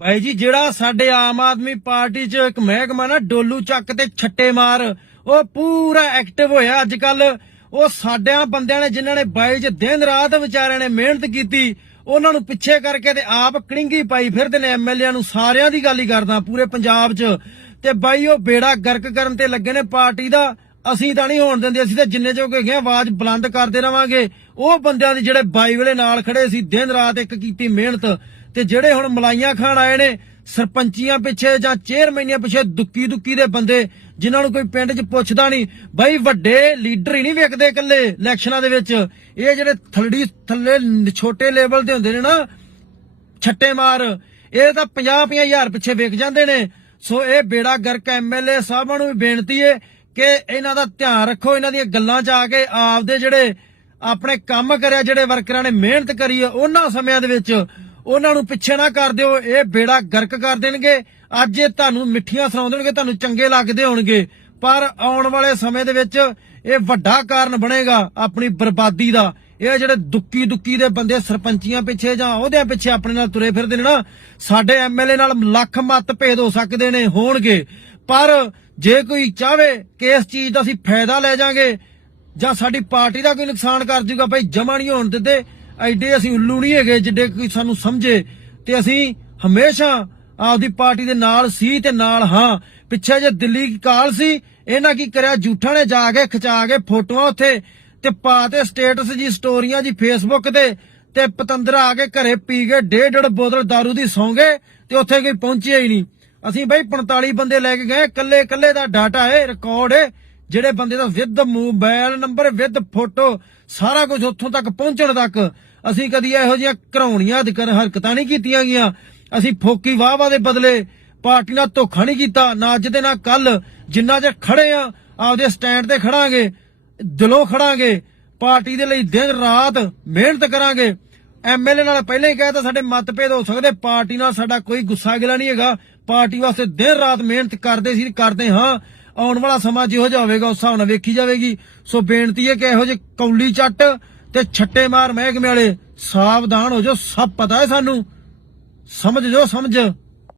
ਬਾਈ ਜੀ, ਜਿਹੜਾ ਸਾਡੇ ਆਮ ਆਦਮੀ ਪਾਰਟੀ 'ਚ ਇੱਕ ਮਹਿਕਮਾ ਨਾ ਡੋਲੂ ਚੱਕ ਤੇ ਛੱਟੇ ਮਾਰ, ਉਹ ਪੂਰਾ ਐਕਟਿਵ ਹੋਇਆ ਅੱਜ ਕੱਲ ਉਹ ਸਾਡਿਆਂ ਬੰਦਿਆਂ ਨੇ ਜਿਨ੍ਹਾਂ ਨੇ ਬਾਈ 'ਚ ਦਿਨ ਰਾਤ ਵਿਚਾਰਿਆਂ ਨੇ ਮਿਹਨਤ ਕੀਤੀ, ਉਹਨਾਂ ਨੂੰ ਪਿੱਛੇ ਕਰਕੇ ਤੇ ਆਪ ਕੜਿੰਗੀ ਪਾਈ ਫਿਰਦੇ ਨੇ ਐਮਐਲਏ ਨੂੰ। ਸਾਰਿਆਂ ਦੀ ਗੱਲ ਹੀ ਕਰਦਾ ਪੂਰੇ ਪੰਜਾਬ 'ਚ। ਤੇ ਬਾਈ, ਉਹ ਬੇੜਾ ਗਰਕ ਕਰਨ ਤੇ ਲੱਗੇ ਨੇ ਪਾਰਟੀ ਦਾ। ਅਸੀਂ ਤਾਂ ਨਹੀਂ ਹੋਣ ਦਿੰਦੇ, ਅਸੀਂ ਤਾਂ ਜਿੰਨੇ ਚੋਂ ਹੈਗੇ ਆਵਾਜ਼ ਬੁਲੰਦ ਕਰਦੇ ਰਵਾਂਗੇ। ਉਹ ਬੰਦਿਆਂ ਦੀ ਜਿਹੜੇ ਬਾਈ ਵੇਲੇ ਨਾਲ ਖੜੇ ਸੀ, ਦਿਨ ਰਾਤ ਇੱਕ ਕੀਤੀ ਮਿਹਨਤ ਤੇ ਜਿਹੜੇ ਹੁਣ ਮਲਾਈਆਂ ਖਾਣ ਆਏ ਨੇ, ਸਰਪੰਚੀਆਂ ਪਿੱਛੇ ਜਾਂ ਚੇਅਰਮੈਨੀਆਂ ਪਿੱਛੇ ਦੁੱਕੀ ਦੁੱਕੀ ਦੇ ਬੰਦੇ, ਜਿਨ੍ਹਾਂ ਨੂੰ ਕੋਈ ਪਿੰਡ 'ਚ ਪੁੱਛਦਾ ਨਹੀਂ। ਬਾਈ, ਵੱਡੇ ਲੀਡਰ ਹੀ ਨਹੀਂ ਵੇਖਦੇ ਇਕੱਲੇ ਇਲੈਕਸ਼ਨਾਂ ਦੇ ਵਿੱਚ। ਇਹ ਜਿਹੜੇ ਥਲੜੀ, ਥੱਲੇ ਛੋਟੇ ਲੈਵਲ ਦੇ ਹੁੰਦੇ ਨੇ ਨਾ, ਛੱਟੇ ਮਾਰ, ਇਹ ਤਾਂ 50 50 ਹਜ਼ਾਰ ਪਿੱਛੇ ਵਿਕ ਜਾਂਦੇ ਨੇ। ਸੋ ਇਹ ਬੇੜਾ ਗਰਕ ਐਮਐਲਏ ਸਾਹਿਬਾਂ ਨੂੰ ਵੀ ਬੇਨਤੀ ਏ ਕਿ ਇਹਨਾਂ ਦਾ ਧਿਆਨ ਰੱਖੋ, ਇਹਨਾਂ ਦੀਆਂ ਗੱਲਾਂ 'ਚ ਆ ਕੇ ਆਪਦੇ ਜਿਹੜੇ ਆਪਣੇ ਕੰਮ ਕਰਿਆ, ਜਿਹੜੇ ਵਰਕਰਾਂ ਨੇ ਮਿਹਨਤ ਕਰੀ ਹੈ ਉਹਨਾਂ ਸਮਿਆਂ ਦੇ ਵਿੱਚ ਉਹਨਾਂ ਨੂੰ ਪਿੱਛੇ ਨਾ ਕਰ ਦਿਓ, ਇਹ ਬੇੜਾ ਗਰਕ ਕਰ ਦੇਣਗੇ। ਅੱਜ ਇਹ ਤੁਹਾਨੂੰ ਮਿੱਠੀਆਂ ਸੁਣਾਉਂਦੇ ਤੁਹਾਨੂੰ ਚੰਗੇ ਲੱਗਦੇ ਹੋਣਗੇ, ਪਰ ਆਉਣ ਵਾਲੇ ਸਮੇਂ ਦੇ ਵਿੱਚ ਇਹ ਵੱਡਾ ਕਾਰਨ ਬਣੇਗਾ ਆਪਣੀ ਬਰਬਾਦੀ ਦਾ। ਇਹ ਜਿਹੜੇ ਦੁੱਕੀ ਦੁੱਕੀ ਦੇ ਬੰਦੇ ਸਰਪੰਚੀਆਂ ਪਿੱਛੇ ਜਾਂ ਉਹਦੇ ਪਿੱਛੇ ਆਪਣੇ ਨਾਲ ਤੁਰੇ ਫਿਰਦੇ ਨੇ ਨਾ, ਸਾਡੇ ਐਮਐਲਏ ਨਾਲ ਲੱਖ ਮਤ ਭੇਦ ਹੋ ਸਕਦੇ ਨੇ, ਹੋਣਗੇ। ਪਰ ਜੇ ਕੋਈ ਚਾਹਵੇ ਕਿ ਇਸ ਚੀਜ਼ ਦਾ ਅਸੀਂ ਫਾਇਦਾ ਲੈ ਜਾਾਂਗੇ, ਜਾਂ ਸਾਡੀ ਪਾਰਟੀ ਦਾ ਕੋਈ ਨੁਕਸਾਨ ਕਰ ਜੂਗਾ, ਭਾਈ ਜਮਾ ਨਹੀਂ ਹੋਣ ਦਿੰਦੇ। ਐਡੇ ਅਸੀਂ ਉੱਲੂ ਨਹੀਂ ਹੈਗੇ, ਜਿੱਡੇ ਕੋਈ ਸਾਨੂੰ ਸਮਝੇ। ਤੇ ਅਸੀਂ ਹਮੇਸ਼ਾ ਆਪਦੀ ਪਾਰਟੀ ਦੇ ਨਾਲ ਸੀ ਤੇ ਨਾਲ ਹਾਂ। ਪਿੱਛੇ ਜੇ ਦਿੱਲੀ ਦੀ ਕਾਲ ਸੀ, ਇਹਨਾਂ ਕੀ ਕਰਿਆ? ਝੂਠਾਂ ਨੇ ਜਾ ਕੇ ਖਿਚਾ ਕੇ ਫੋਟੋਆਂ ਉੱਥੇ ਤੇ ਪਾ ਤੇ ਸਟੇਟਸ ਜੀ, ਸਟੋਰੀਆਂ ਜੀ ਫੇਸਬੁੱਕ ਤੇ। ਤੇ ਪਤੰਦਰਾ ਆ ਕੇ ਘਰੇ ਪੀ ਕੇ ਡੇਢ ਡੇਢ ਬੋਤਲ दारू ਦੀ ਸੌਂਗੇ ਤੇ ਉੱਥੇ ਕੋਈ ਪਹੁੰਚਿਆ ਹੀ ਨਹੀਂ। ਅਸੀਂ ਬਈ 45 ਬੰਦੇ ਲੈ ਕੇ ਗਏ ਕੱਲੇ ਕੱਲੇ ਦਾ ਡਾਟਾ ਹੈ ਰਿਕਾਰਡ ਹੈ। ਜਿਹੜੇ ਬੰਦੇ ਦਾ with mobile number with photo ਸਾਰਾ ਕੁਝ ਉੱਥੋਂ ਤੱਕ ਪਹੁੰਚਣ ਤੱਕ ਅਸੀਂ ਕਦੀ ਇਹੋ ਜਿਹੀਆਂ ਘਰਾਉਣੀਆਂ ਅਧਿਕਾਰ ਹਰਕਤਾਂ ਨਹੀਂ ਕੀਤੀਆਂ ਗਈਆਂ। ਅਸੀਂ ਫੋਕੀ ਵਾਹ ਵਾਹ ਦੇ ਬਦਲੇ ਪਾਰਟੀ ਨਾਲ ਧੋਖਾ ਨਹੀਂ ਕੀਤਾ, ਨਾ ਅੱਜ ਦੇ ਨਾ ਕੱਲ ਜਿੰਨਾ ਚਿਰ ਖੜੇ ਆ, ਆਪਦੇ ਸਟੈਂਡ ਤੇ ਖੜਾਂਗੇ, ਦਿਲੋਂ ਖੜਾਂਗੇ, ਪਾਰਟੀ ਦੇ ਲਈ ਦਿਨ ਰਾਤ ਮਿਹਨਤ ਕਰਾਂਗੇ। ਐਮਐਲਏ ਨਾਲ ਪਹਿਲਾਂ ਹੀ ਕਹਿਤਾ ਸਾਡੇ ਮਤਭੇਦ ਹੋ ਸਕਦੇ, ਪਾਰਟੀ ਨਾਲ ਸਾਡਾ ਕੋਈ ਗੁੱਸਾ ਗਿਲਾ ਨਹੀਂ ਹੈਗਾ। ਪਾਰਟੀ ਵਾਸਤੇ ਦਿਨ ਰਾਤ ਮਿਹਨਤ ਕਰਦੇ ਸੀ, ਕਰਦੇ ਹਾਂ। ਆਉਣ ਵਾਲਾ ਸਮਾਂ ਜਿਹੋ ਜਿਹਾ ਹੋਵੇਗਾ, ਉਸ ਹਿਸਾਬ ਨਾਲ ਵੇਖੀ ਜਾਵੇਗੀ। ਸੋ ਬੇਨਤੀ ਹੈ ਕਿ ਇਹੋ ਜਿਹੇ ਕੌਲੀ ਚੱਟ ਤੇ ਛੱਟੇ ਮਾਰ ਮਹਿਕਮੇ ਵਾਲੇ ਸਾਵਧਾਨ ਹੋ ਜਾਓ। ਸਭ ਪਤਾ ਹੈ ਸਾਨੂੰ। ਸਮਝ ਜੋ ਸਮਝ।